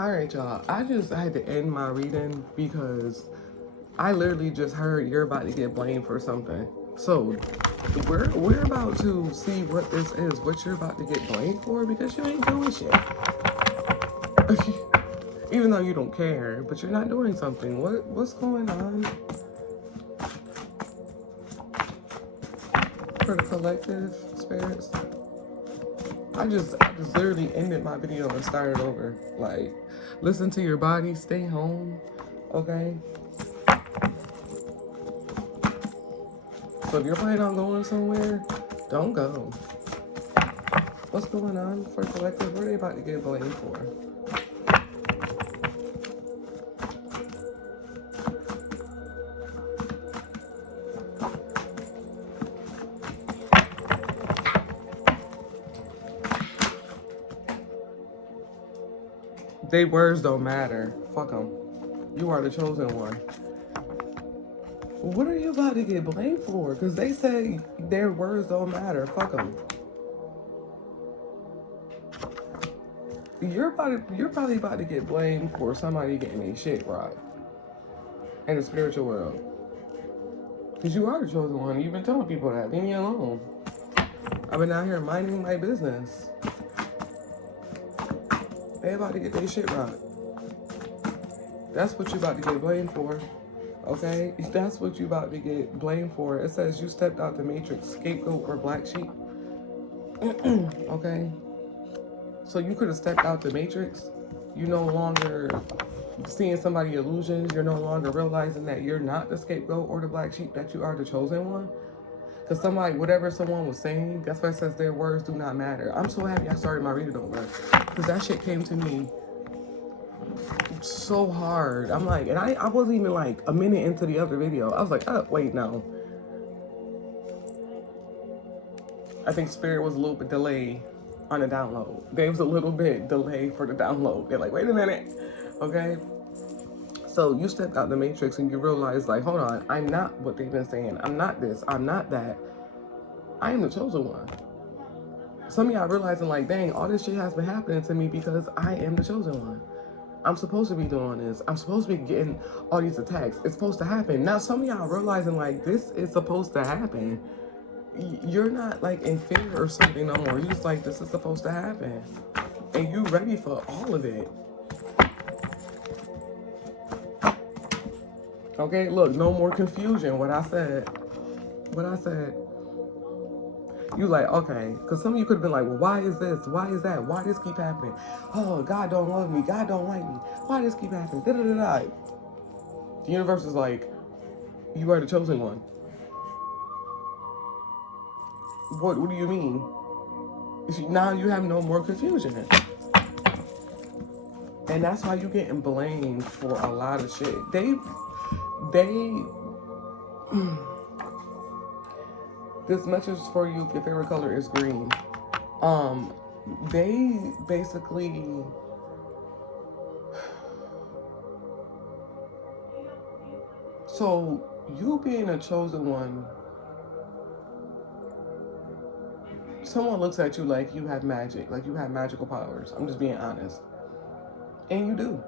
All right, y'all. I just had to end my reading because I literally just heard you're about to get blamed for something. So we're about to see what this is, what you're about to get blamed for because you ain't doing shit. Even though you don't care, but you're not doing something. What's going on for the collective spirits? I just literally ended my video and started over. Like, listen to your body, stay home, okay? So if you're planning on going somewhere, don't go. What's going on for collective? What are they about to get blamed for? They words don't matter. Fuck them. You are the chosen one. What are you about to get blamed for? Because they say their words don't matter. Fuck them. You're probably about to get blamed for somebody getting their shit right in the spiritual world. Because you are the chosen one. You've been telling people that. Leave me alone. I've been out here minding my business. They about to get their shit right. That's what you about to get blamed for. Okay? That's what you about to get blamed for. It says you stepped out the matrix, scapegoat or black sheep. Okay? So you could have stepped out the matrix. You no longer seeing somebody illusions. You're no longer realizing that you're not the scapegoat or the black sheep, that you are the chosen one. Because somebody, whatever someone was saying, that's why it says their words do not matter. I'm so happy I started my reading over. Because that shit came to me so hard. I'm like, and I wasn't even like a minute into the other video. I was like, oh, wait, no. I think Spirit was a little bit delayed on the download. There was a little bit delayed for the download. They're like, wait a minute. Okay. So you stepped out the matrix and you realize, like, hold on, I'm not what they've been saying. I'm not this. I'm not that. I am the chosen one. Some of y'all realizing, like, dang, all this shit has been happening to me because I am the chosen one. I'm supposed to be doing this. I'm supposed to be getting all these attacks. It's supposed to happen. Now, some of y'all realizing, like, this is supposed to happen. You're not, like, in fear or something no more. You're just like, this is supposed to happen. And you ready for all of it. Okay, look, no more confusion. What I said. You like, okay, because some of you could have been like, well, why is this? Why is that? Why this keep happening? Oh, God don't love me. God don't like me. Why this keep happening? Da da da da. The universe is like, you are the chosen one. What do you mean? Now you have no more confusion. And that's why you're getting blamed for a lot of shit. This message is for you if your favorite color is green. They basically so you being a chosen one, someone looks at you like you have magic, like you have magical powers. I'm just being honest. And you do.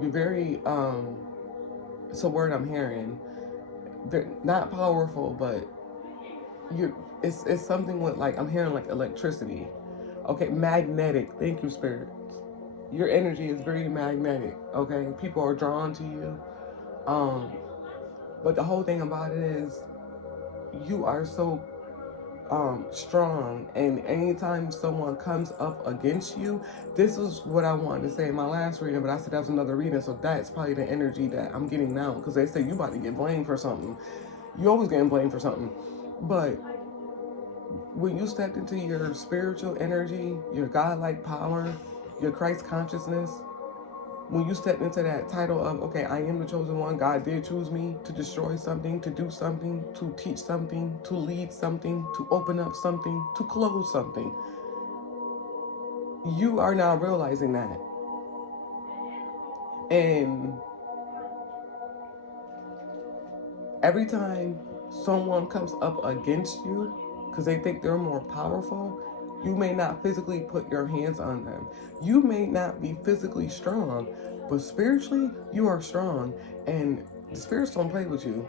You're very it's a word I'm hearing. They're not powerful, but it's something with, like, I'm hearing like electricity. Okay, magnetic. Thank you, Spirit. Your energy is very magnetic. Okay, people are drawn to you. But the whole thing about it is you are so strong, and anytime someone comes up against you, this is what I wanted to say in my last reading, but I said that was another reading, so that's probably the energy that I'm getting now, because they say you about to get blamed for something. You always getting blamed for something. But when you stepped into your spiritual energy, your godlike power, your Christ consciousness, when you step into that title of, okay, I am the chosen one, God did choose me to destroy something, to do something, to teach something, to lead something, to open up something, to close something. You are now realizing that. And every time someone comes up against you, because they think they're more powerful, You may not physically put your hands on them. You may not be physically strong, but spiritually, you are strong. And the spirits don't play with you.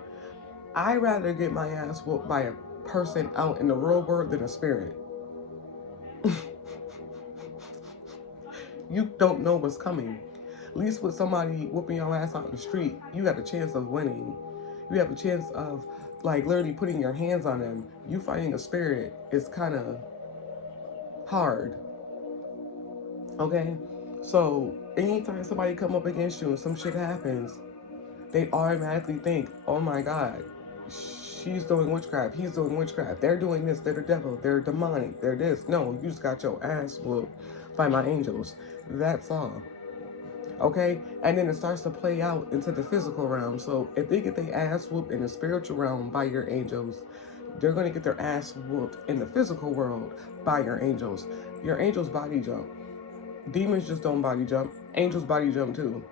I'd rather get my ass whooped by a person out in the real world than a spirit. You don't know what's coming. At least with somebody whooping your ass out in the street, you got a chance of winning. You have a chance of like literally putting your hands on them. You fighting a spirit is kind of hard. Okay? So anytime somebody come up against you and some shit happens, they automatically think, oh my God, she's doing witchcraft, he's doing witchcraft, they're doing this, they're the devil, they're demonic, they're this. No, you just got your ass whooped by my angels. That's all. Okay? And then it starts to play out into the physical realm. So if they get their ass whooped in the spiritual realm by your angels, they're going to get their ass whooped in the physical world by your angels. Your angels body jump. Demons just don't body jump. Angels body jump too.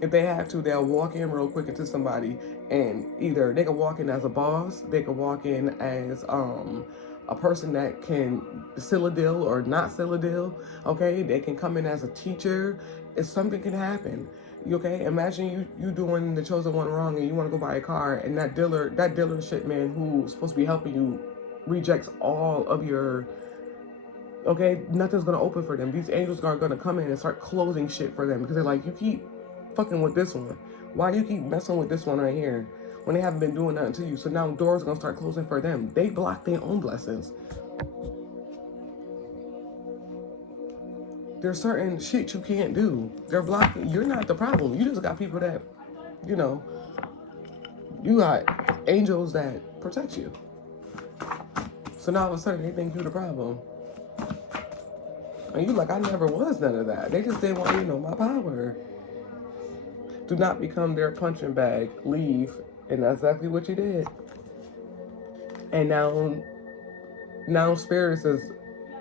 If they have to, they'll walk in real quick into somebody, and either they can walk in as a boss, they can walk in as a person that can seal a deal or not seal a deal. Okay, they can come in as a teacher. If something can happen, okay. Imagine you doing the chosen one wrong, and you want to go buy a car, and that dealership man who's supposed to be helping you rejects all of your. Okay, nothing's gonna open for them. These angels are gonna come in and start closing shit for them because they're like, you keep fucking with this one. Why do you keep messing with this one right here when they haven't been doing nothing to you? So now doors are gonna start closing for them. They block their own blessings. There's certain shit you can't do. They're blocking. You're not the problem. You just got people that, you know, you got angels that protect you. So now all of a sudden they think you're the problem. And you like, I never was none of that. They just didn't want you to know my power. Do not become their punching bag. Leave. And that's exactly what you did. And now spirits is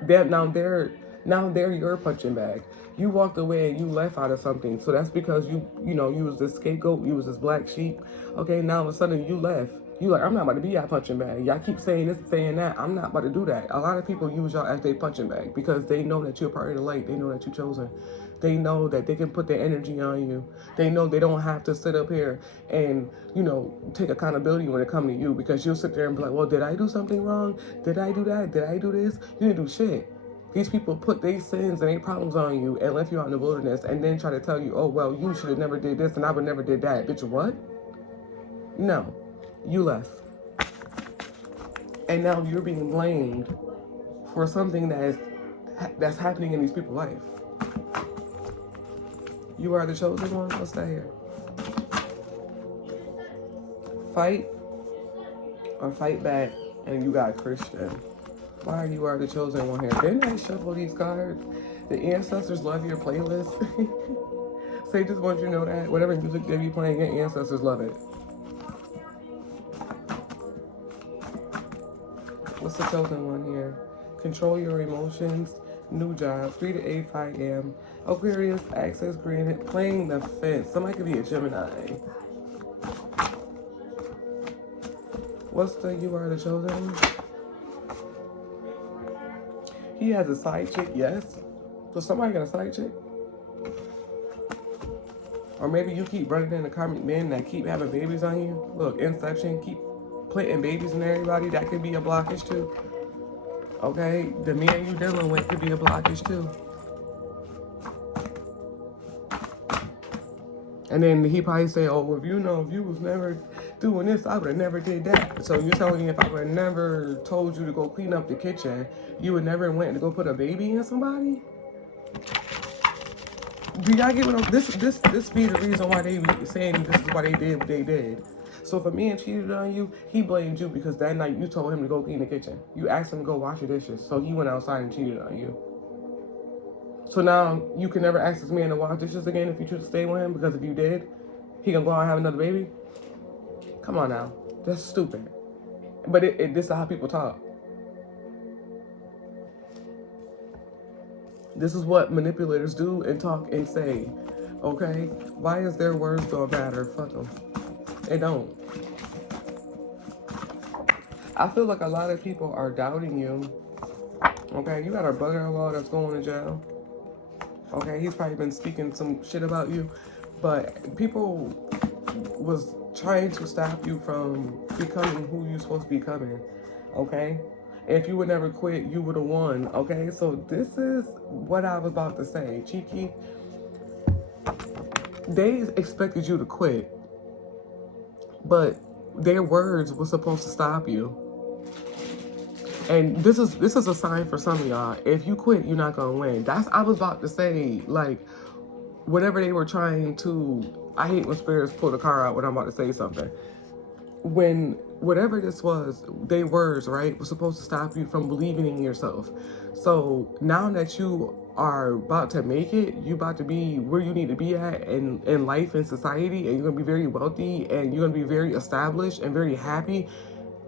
now they're your punching bag. You walked away and you left out of something. So that's because you was this scapegoat, you was this black sheep. Okay, now all of a sudden you left. You like, I'm not about to be your punching bag. Y'all keep saying this, saying that. I'm not about to do that. A lot of people use y'all as their punching bag because they know that you're part of the light. They know that you're chosen. They know that they can put their energy on you. They know they don't have to sit up here and, take accountability when it comes to you, because you'll sit there and be like, well, did I do something wrong? Did I do that? Did I do this? You didn't do shit. These people put their sins and their problems on you and left you out in the wilderness and then try to tell you, oh, well, you should have never did this and I would never did that. Bitch, what? No. You left. And now you're being blamed for something that's happening in these people's life. You are the chosen one. Let's stay here. Fight or fight back, and you got Christian. Why you are the chosen one here? Didn't I shuffle these cards? The ancestors love your playlist. So they just want you to know that whatever music they be playing, your ancestors love it. What's the chosen one here? Control your emotions. New job. 3 to 8, 5 a.m. Aquarius, access granted. Playing the fence. Somebody could be a Gemini. What's the you are the chosen one? He has a side chick, yes. So somebody got a side chick? Or maybe you keep running into karmic men that keep having babies on you. Look, Inception, keep planting babies in everybody. That could be a blockage too. Okay, the man you dealing with could be a blockage too. And then he probably say, oh, if you was never doing this, I would have never did that. So you're telling me if I would have never told you to go clean up the kitchen, you would never went to go put a baby in somebody? Do y'all get what I'm, this be the reason why they be saying this is why they did what they did. So if a man cheated on you, he blamed you because that night you told him to go clean the kitchen. You asked him to go wash your dishes, so he went outside and cheated on you. So now you can never ask this man to wash dishes again if you choose to stay with him, because if you did, he gonna go out and have another baby? Come on now. That's stupid. But this is how people talk. This is what manipulators do and talk and say. Okay? Why is their words don't matter? Fuck them. They don't. I feel like a lot of people are doubting you. Okay, you got a brother-in-law that's going to jail. Okay, he's probably been speaking some shit about you, but people was trying to stop you from becoming who you're supposed to be becoming. Okay, if you would never quit, you would have won. Okay, so this is what I was about to say, Cheeky. They expected you to quit, but their words were supposed to stop you. And this is a sign for some of y'all. If you quit, you're not gonna win. That's I was about to say, like, whatever they were trying to. I hate when spirits pull the car out when I'm about to say something. When whatever this was, they words, right, was supposed to stop you from believing in yourself. So now that you are about to make it, you about to be where you need to be at in life and society, and you're gonna be very wealthy and you're gonna be very established and very happy.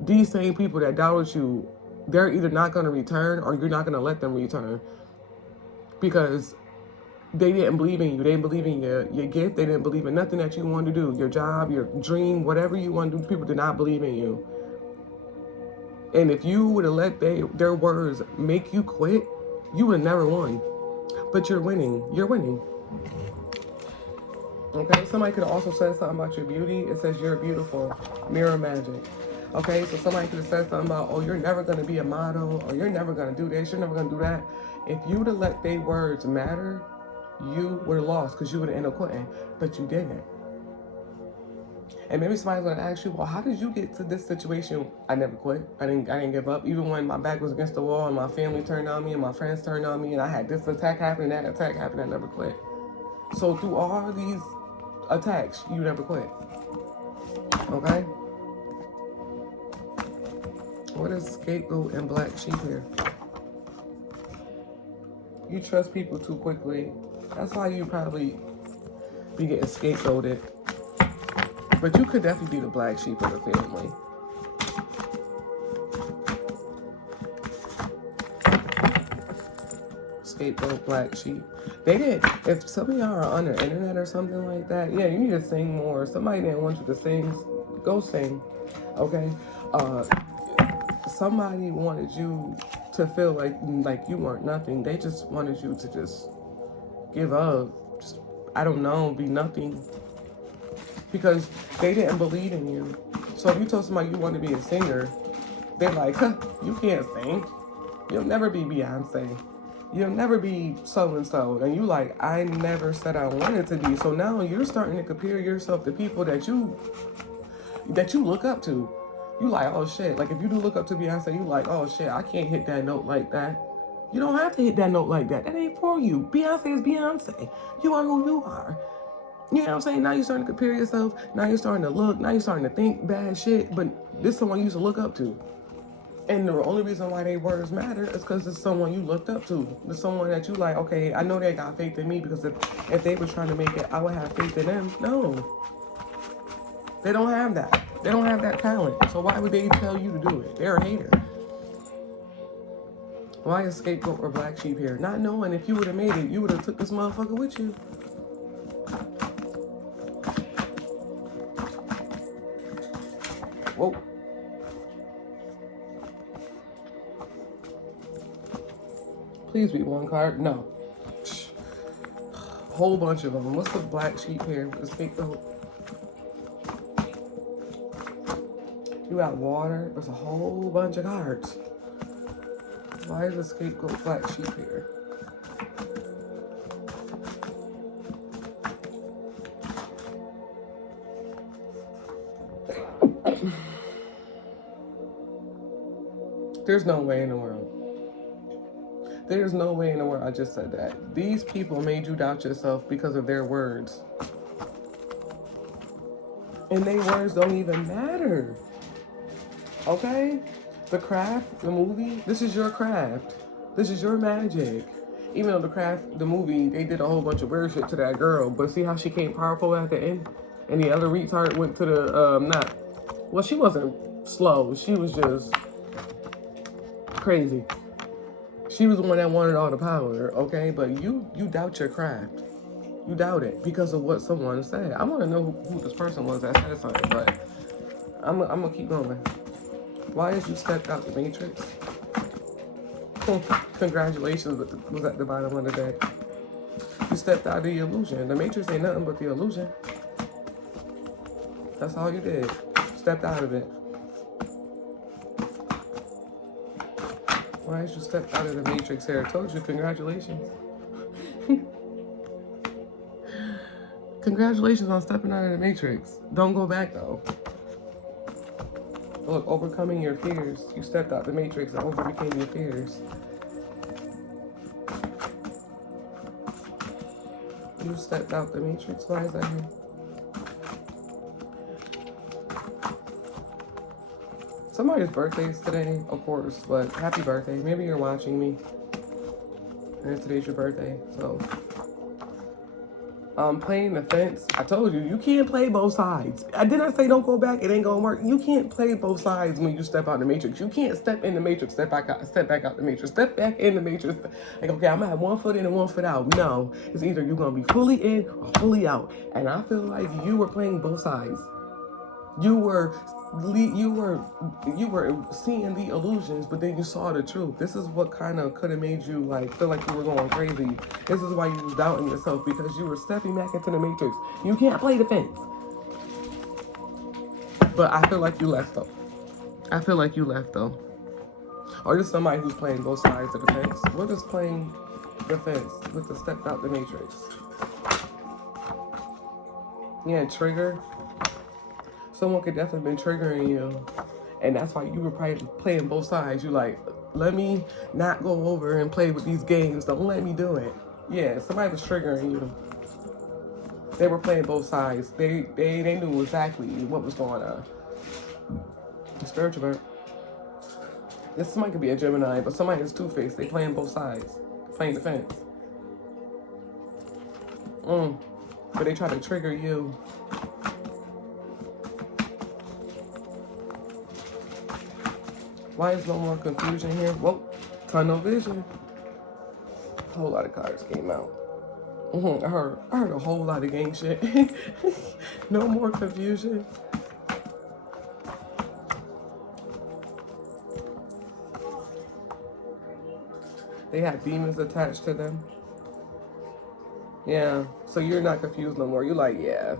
These same people that doubted you, they're either not gonna return or you're not gonna let them return. Because they didn't believe in you. They didn't believe in your gift. They didn't believe in nothing that you wanted to do. Your job, your dream, whatever you want to do, people did not believe in you. And if you would have let their words make you quit, you would have never won. But you're winning. You're winning. Okay? Somebody could have also said something about your beauty. It says you're beautiful. Mirror magic. Okay? So somebody could have said something about, oh, you're never going to be a model, or you're never going to do this, you're never going to do that. If you would have let their words matter, you would have lost because you would have ended up quitting, but you didn't. And maybe somebody's gonna ask you, well, how did you get to this situation? I never quit. I didn't give up. Even when my back was against the wall and my family turned on me and my friends turned on me and I had this attack happen and that attack happened, I never quit. So through all these attacks, you never quit. Okay? What is scapegoat and black sheep here? You trust people too quickly. That's why you probably be getting scapegoated. But you could definitely be the black sheep of the family. Scapegoat, black sheep. They did. If some of y'all are on the internet or something like that, yeah, you need to sing more. Somebody didn't want you to sing. Go sing. Okay? Somebody wanted you to feel like you weren't nothing. They just wanted you to just give up. Just, I don't know, be nothing. Because they didn't believe in you. So if you told somebody you want to be a singer, they're like, huh, you can't sing. You'll never be Beyonce. You'll never be so-and-so. And you like, I never said I wanted to be. So now you're starting to compare yourself to people that you look up to. You like, oh shit. Like if you do look up to Beyonce, you like, oh shit, I can't hit that note like that. You don't have to hit that note like that. That ain't for you. Beyonce is Beyonce. You are who you are. You know what I'm saying? Now you're starting to compare yourself. Now you're starting to look. Now you're starting to think bad shit. But this is someone you used to look up to. And the only reason why they words matter is because it's someone you looked up to. It's someone that you like, okay, I know they got faith in me because if they were trying to make it, I would have faith in them. No. They don't have that. They don't have that talent. So why would they tell you to do it? They're a hater. Why is scapegoat or black sheep here? Not knowing if you would have made it, you would have took this motherfucker with you. Whoa. Please be one card. No. Whole bunch of them. What's the black sheep here? The scapegoat. You got water. There's a whole bunch of cards. Why is the scapegoat black sheep here? There's no way in the world. There's no way in the world I just said that. These people made you doubt yourself because of their words. And their words don't even matter. Okay? The Craft, the movie, this is your craft. This is your magic. Even though the Craft, the movie, they did a whole bunch of weird shit to that girl. But see how she came powerful at the end? And the other retard went to the, well, she wasn't slow. She was just crazy. She was the one that wanted all the power, okay? But you doubt your craft. You doubt it because of what someone said. I want to know who this person was that said something, but I'm gonna keep going. Why is you stepped out the matrix? Congratulations was at the bottom of the deck. You stepped out of the illusion. The matrix ain't nothing but the illusion. That's all you did. Stepped out of it. Why did you step out of the matrix here? I told you, congratulations. Congratulations on stepping out of the matrix. Don't go back though. Look, overcoming your fears. You stepped out the matrix and overcame your fears. You stepped out the matrix. Why is that here? Somebody's birthday is today, of course, but happy birthday. Maybe you're watching me and today's your birthday, so. Playing the fence. I told you, you can't play both sides. I didn't say don't go back, it ain't gonna work. You can't play both sides when you step out the matrix. You can't step in the matrix, step back out the matrix, step back in the matrix. Like, okay, I'm gonna have 1 foot in and 1 foot out. No, it's either you're gonna be fully in or fully out. And I feel like you were playing both sides. You were seeing the illusions, but then you saw the truth. This is what kind of could have made you like feel like you were going crazy. This is why you was doubting yourself, because you were stepping back into the matrix. You can't play the fence. But I feel like you left though. I feel like you left though. Or just somebody who's playing both sides of the fence. We're just playing the fence with the stepped out the matrix. Yeah, trigger. Someone could definitely been triggering you. And that's why you were probably playing both sides. You like, let me not go over and play with these games. Don't let me do it. Yeah, somebody was triggering you. They were playing both sides. They knew exactly what was going on. The spiritual bird. This somebody could be a Gemini, but somebody is two-faced. They playing both sides. Playing the fence. But they try to trigger you. Why is no more confusion here? Whoa, tunnel vision. A whole lot of cards came out. I heard a whole lot of gang shit. No more confusion. They have demons attached to them. Yeah, so you're not confused no more. You're like, yeah.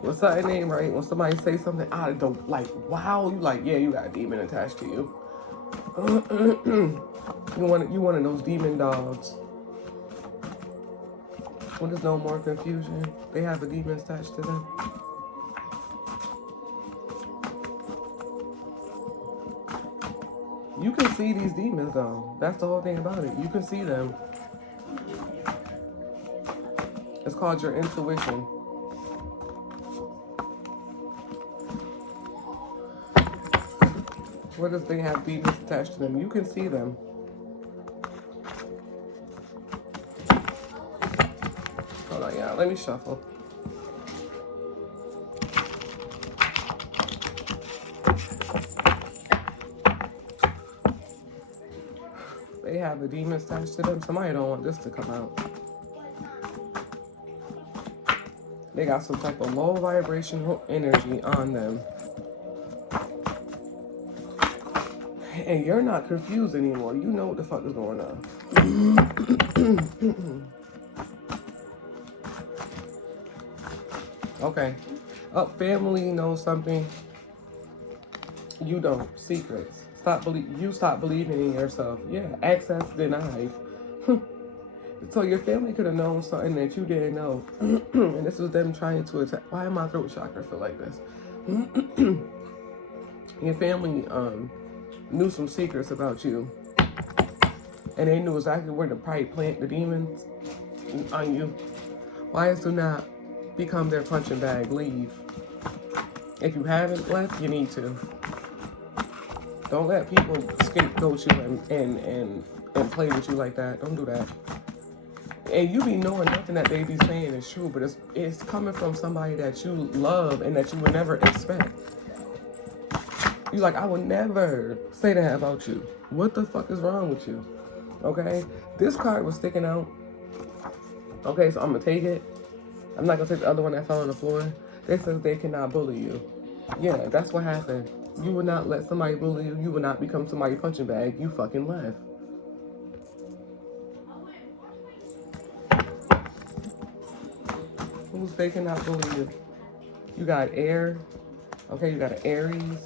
When something ain't right, when somebody say something out of the, like, wow, you like, yeah, you got a demon attached to you. You one of those demon dogs. When there's no more confusion, they have a demon attached to them. You can see these demons though. That's the whole thing about it. You can see them. It's called your intuition. What if they have demons attached to them? You can see them. Hold on, yeah. Let me shuffle. They have the demons attached to them. Somebody don't want this to come out. They got some type of low vibrational energy on them. And you're not confused anymore. You know what the fuck is going on. Okay. Family knows something. You don't. Secrets. You stop believing in yourself. Yeah. Access denied. So your family could have known something that you didn't know. And this was them trying to attack. Why am my throat chakra feel like this? Your family knew some secrets about you. And they knew exactly where to probably plant the demons on you. Why do not become their punching bag? Leave. If you haven't left, you need to. Don't let people scapegoat you and play with you like that. Don't do that. And you be knowing nothing that they be saying is true, but it's coming from somebody that you love and that you would never expect. You like, I would never say that about you. What the fuck is wrong with you? Okay? This card was sticking out. Okay, so I'm gonna take it. I'm not gonna take the other one that fell on the floor. They said they cannot bully you. Yeah, that's what happened. You would not let somebody bully you. You would not become somebody's punching bag. You fucking left. Who's they cannot bully you? You got air. Okay, you got an Aries.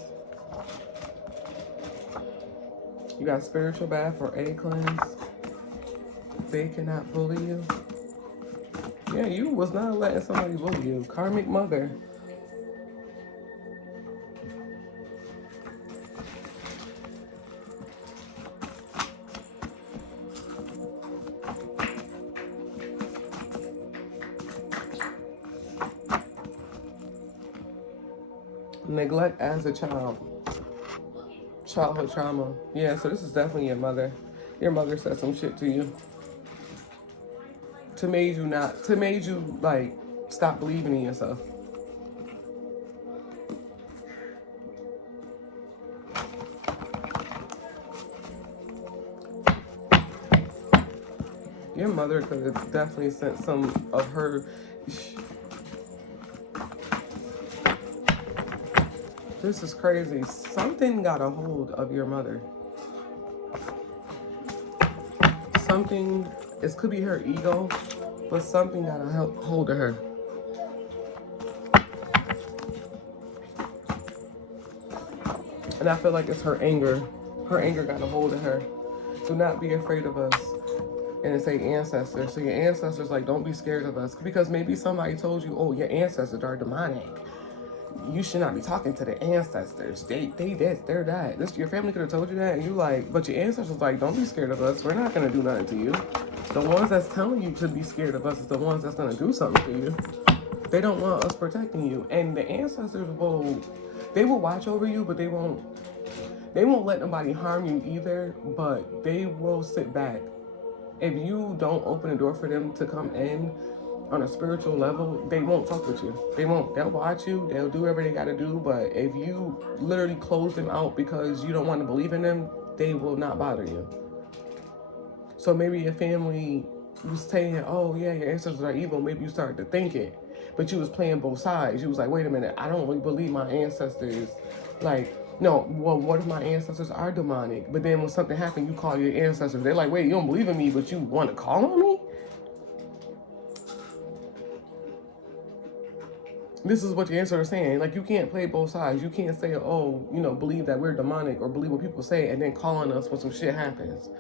You got spiritual bath or egg cleanse. They cannot bully you. Yeah, you was not letting somebody bully you. Karmic mother. Neglect as a child. Childhood trauma. Yeah, so this is definitely your mother. Your mother said some shit to you. To made you like stop believing in yourself. Your mother could have definitely sent some of her. This is crazy. Something got a hold of your mother. Something, it could be her ego, but something got a hold of her. And I feel like it's her anger. Her anger got a hold of her. Do not be afraid of us. And it say ancestors. So your ancestors, like, don't be scared of us. Because maybe somebody told you, oh, your ancestors are demonic. You should not be talking to the ancestors. They this, they're that. This, your family could have told you that. And you like, but your ancestors like, don't be scared of us. We're not going to do nothing to you. The ones that's telling you to be scared of us is the ones that's going to do something to you. They don't want us protecting you. And the ancestors they will watch over you, but they won't let nobody harm you either, but they will sit back. If you don't open the door for them to come in on a spiritual level, they won't fuck with you. They won't. They'll watch you. They'll do whatever they got to do. But if you literally close them out because you don't want to believe in them, they will not bother you. So maybe your family was saying, oh, yeah, your ancestors are evil. Maybe you started to think it. But you was playing both sides. You was like, wait a minute, I don't really believe my ancestors. Like, no, well, what if my ancestors are demonic? But then when something happened, you call your ancestors. They're like, wait, you don't believe in me, but you want to call on me? This is what your ancestors are saying. Like, you can't play both sides. You can't say, oh, believe that we're demonic or believe what people say and then call on us when some shit happens.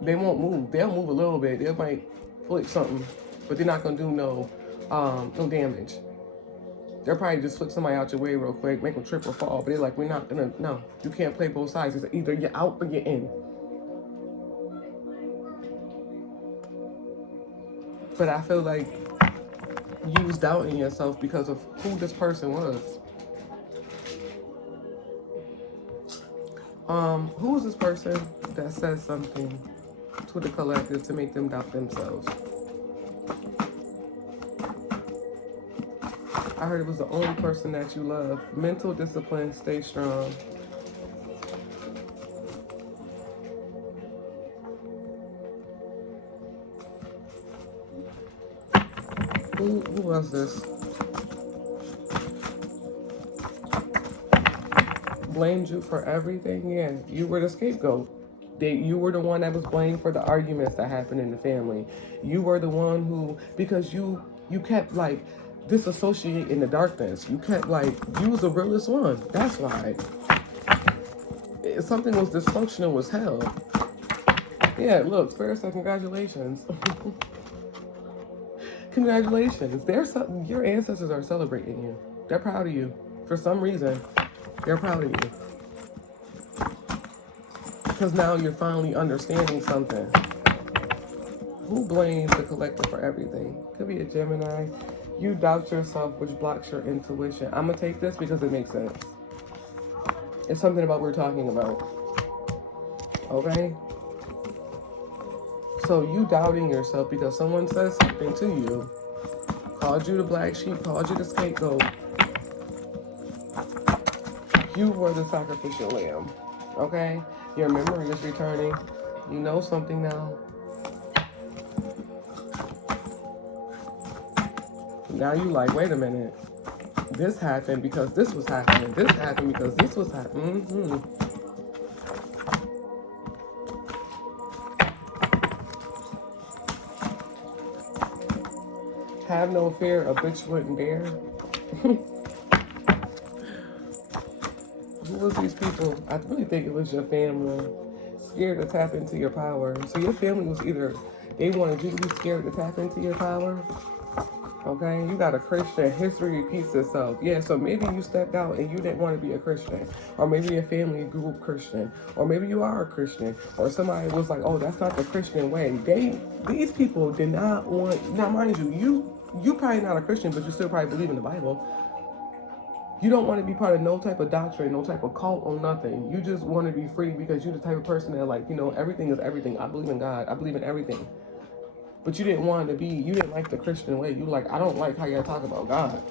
They won't move. They'll move a little bit. They might flick something, but they're not going to do no damage. They'll probably just flick somebody out your way real quick, make them trip or fall. But they're like, we're not going to, no, you can't play both sides. It's either you're out or you're in. But I feel like you was doubting yourself because of who this person was. Who is this person that says something to the collective to make them doubt themselves? I heard it was the only person that you love. Mental discipline, stay strong. Who was this? Blamed you for everything? Yeah, you were the scapegoat. You were the one that was blamed for the arguments that happened in the family. You were the one who, because you kept like disassociate in the darkness. You kept like, you was the realest one. That's why. Something was dysfunctional as hell. Yeah, look, Spirit said congratulations. Congratulations. Your ancestors are celebrating you. They're proud of you. For some reason, they're proud of you. Because now you're finally understanding something. Who blames the collective for everything? Could be a Gemini. You doubt yourself, which blocks your intuition. I'm going to take this because it makes sense. It's something about what we're talking about. Okay? So you doubting yourself because someone says something to you, called you the black sheep, called you the scapegoat. You were the sacrificial lamb. Okay? Your memory is returning. You know something now. Now you like, wait a minute. This happened because this was happening. This happened because this was happening. Have no fear, a bitch wouldn't dare. Who was these people? I really think it was your family. Scared to tap into your power. So your family was either they wanted you to be scared to tap into your power. Okay, you got a Christian. History repeats itself. Yeah, so maybe you stepped out and you didn't want to be a Christian. Or maybe your family grew up Christian. Or maybe you are a Christian. Or somebody was like, oh, that's not the Christian way. These people did not want, now mind you probably not a Christian, but you still probably believe in the Bible. You don't want to be part of no type of doctrine, no type of cult or nothing. You just want to be free because you're the type of person that like, everything is everything. I believe in God. I believe in everything. But you didn't want to be, you didn't like the Christian way. You like, I don't like how y'all talk about God.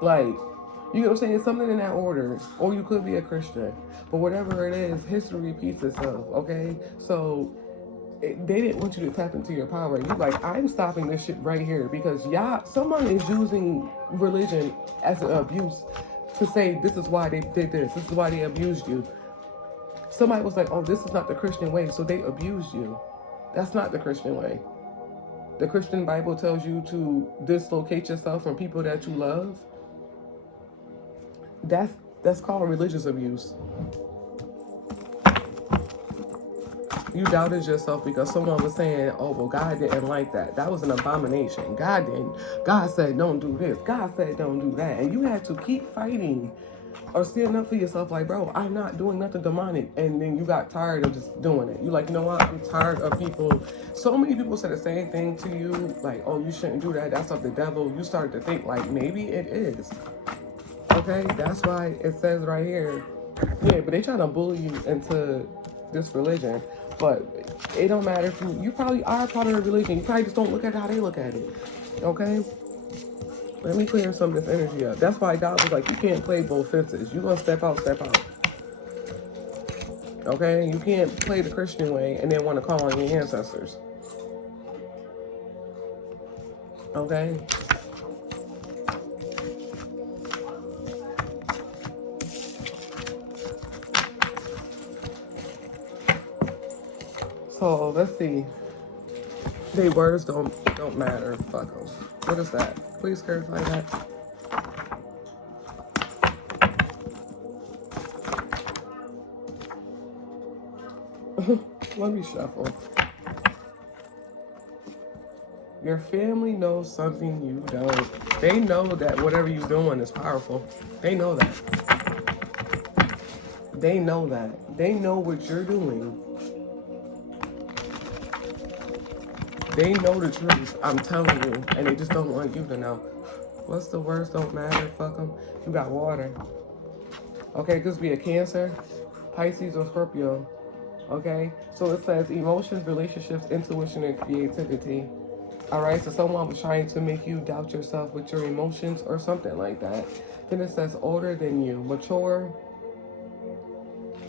Like, you know what I'm saying? Something in that order. Or you could be a Christian. But whatever it is, history repeats itself, okay? So, they didn't want you to tap into your power. You like, I'm stopping this shit right here because someone is using religion as an abuse to say this is why they did this. This is why they abused you. Somebody was like, oh, this is not the Christian way, so they abused you. That's not the Christian way. The Christian Bible tells you to dislocate yourself from people that you love. That's called religious abuse. You doubted yourself because someone was saying, oh, well, God didn't like that. That was an abomination. God said, don't do this. God said, don't do that. And you had to keep fighting or stand up for yourself like, bro, I'm not doing nothing demonic. And then you got tired of just doing it. You're like, you know what? I'm tired of people. So many people said the same thing to you. Like, oh, you shouldn't do that. That's of the devil. You started to think like, maybe it is. Okay? That's why it says right here. Yeah, but they trying to bully you into this religion. But it don't matter if you probably are part of the religion. You probably just don't look at it how they look at it. Okay? Let me clear some of this energy up. That's why God was like, you can't play both fences. You're going to step out, step out. Okay? You can't play the Christian way and then want to call on your ancestors. Okay? So, let's see. They words don't matter. Fuck them. What is that? Please clarify that. Let me shuffle. Your family knows something you don't. They know that whatever you're doing is powerful. They know that. They know that. They know what you're doing. They know the truth. I'm telling you. And they just don't want you to know. What's the words don't matter? Fuck them. You got water. Okay, this be a Cancer, Pisces, or Scorpio. Okay? So it says emotions, relationships, intuition, and creativity. Alright, so someone was trying to make you doubt yourself with your emotions or something like that. Then it says older than you, mature,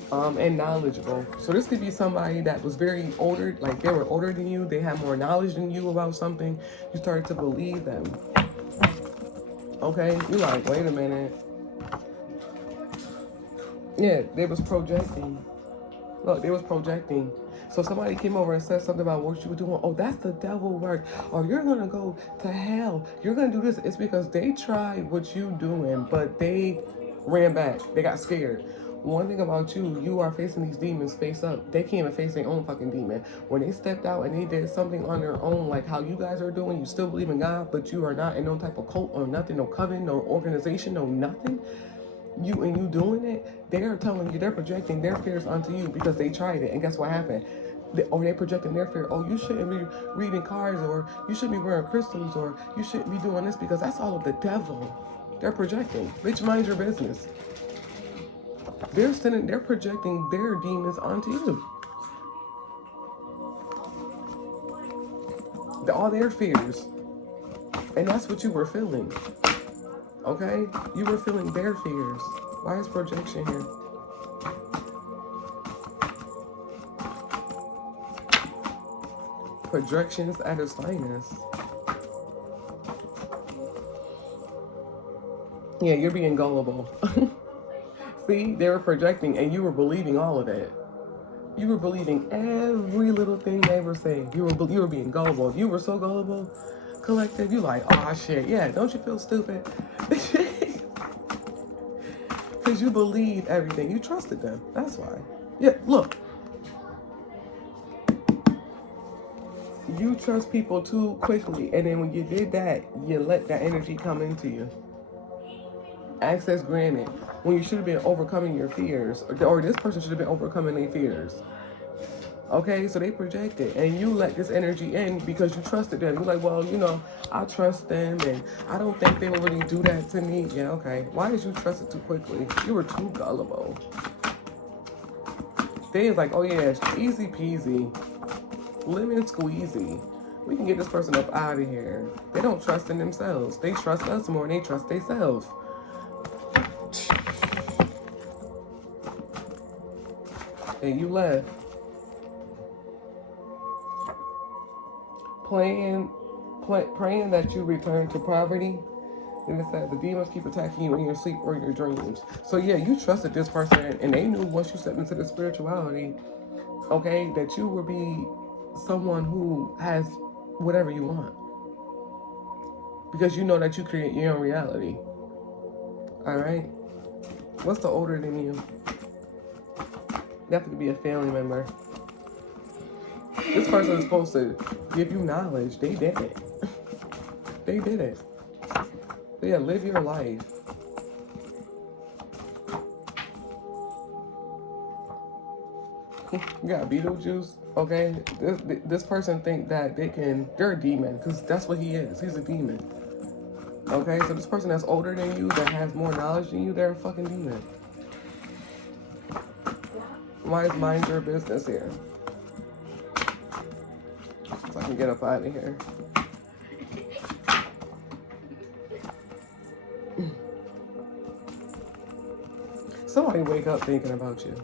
and knowledgeable. So this could be somebody that was very older, like they were older than you, they had more knowledge than you about something. You started to believe them. Okay, you're like, wait a minute. Yeah, they was projecting. Look, they was projecting. So somebody came over and said something about what you were doing. Oh, that's the devil work. Or you're going to go to hell. You're going to do this. It's because they tried what you doing, but they ran back. They got scared. One thing about you, you are facing these demons face up. They can't even face their own fucking demon. When they stepped out and they did something on their own, like how you guys are doing, you still believe in God, but you are not in no type of cult or nothing, no coven, no organization, no nothing. You doing it, they are telling you, they're projecting their fears onto you because they tried it. And guess what happened? They're projecting their fear. Oh, you shouldn't be reading cards, or you shouldn't be wearing crystals, or you shouldn't be doing this because that's all of the devil. They're projecting. Bitch, mind your business. They're projecting their demons onto you. All their fears. And that's what you were feeling. Okay? You were feeling their fears. Why is projection here? Projections at its finest. Yeah, you're being gullible. See, they were projecting and you were believing all of it. You were believing every little thing they were saying. You were being gullible. You were so gullible, collective. You like, oh shit, yeah. Don't you feel stupid? Because you believe everything. You trusted them. That's why. Yeah, look. You trust people too quickly, and then when you did that, you let that energy come into you. Access granted. When you should have been overcoming your fears, or this person should have been overcoming their fears. Okay, so they projected, and you let this energy in because you trusted them. You're like, well, you know, I trust them, and I don't think they will really do that to me. Yeah, okay. Why did you trust it too quickly? You were too gullible. They was like, oh yeah, it's easy peasy, lemon squeezy. We can get this person up out of here. They don't trust in themselves. They trust us more than they trust themselves. And you left. Praying that you return to poverty. And it said the demons keep attacking you in your sleep or your dreams. So yeah, you trusted this person, and they knew once you stepped into the spirituality, okay, that you will be someone who has whatever you want. Because you know that you create your own reality. Alright? What's the older than you? They have to be a family member. This person is supposed to give you knowledge. They did it. They did it. Yeah, live your life. You got Beetlejuice, okay? This person think that they're a demon, because that's what he is. He's a demon. Okay, so this person that's older than you, that has more knowledge than you, they're a fucking demon. Why is mind your business here? So I can get up out of here. Somebody wake up thinking about you.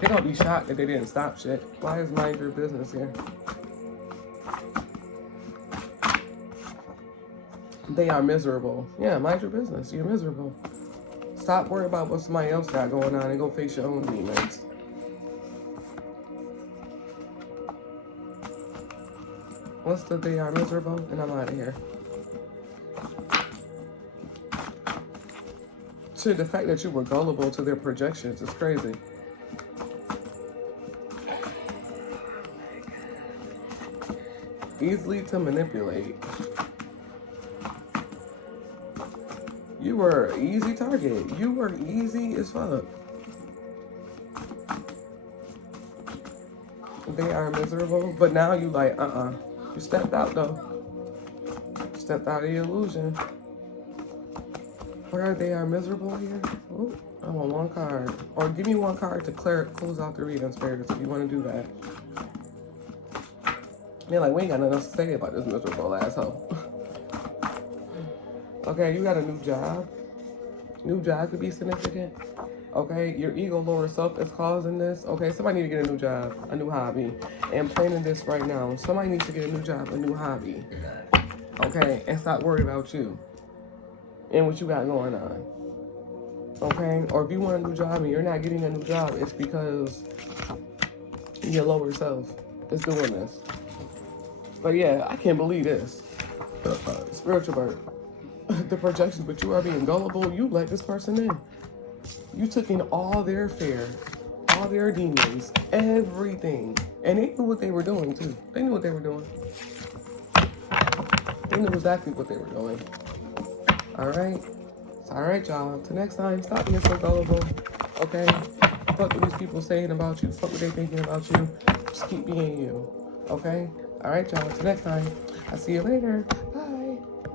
They're gonna be shocked that they didn't stop shit. Why is mind your business here? They are miserable. Yeah, mind your business. You're miserable. Stop worrying about what somebody else got going on and go face your own demons. What's the they are miserable? And I'm out of here. To the fact that you were gullible to their projections is crazy. Easily to manipulate. You were an easy target. You were easy as fuck. They are miserable, but now you like, You stepped out though. Stepped out of the illusion. Where they are miserable here? Oh, I want one card. Or give me one card to close out the reading, spirits, if you want to do that. They're like, we ain't got nothing else to say about this miserable asshole. Okay, you got a new job. New job could be significant. Okay, your ego, lower self is causing this. Okay, somebody need to get a new job, a new hobby. And planning this right now. Somebody needs to get a new job, a new hobby. Okay, and stop worrying about you and what you got going on. Okay, or if you want a new job and you're not getting a new job, it's because your lower self is doing this. But yeah, I can't believe this. Spiritual bird. The projections, but you are being gullible. You let this person in. You took in all their fear, all their demons, everything. And they knew what they were doing too. They knew what they were doing. They knew exactly what they were doing. Alright? Alright, y'all. Till next time, stop being so gullible. Okay? Fuck what these people saying about you. Fuck what they thinking about you. Just keep being you. Okay? Alright, y'all. Till next time. I'll see you later. Bye.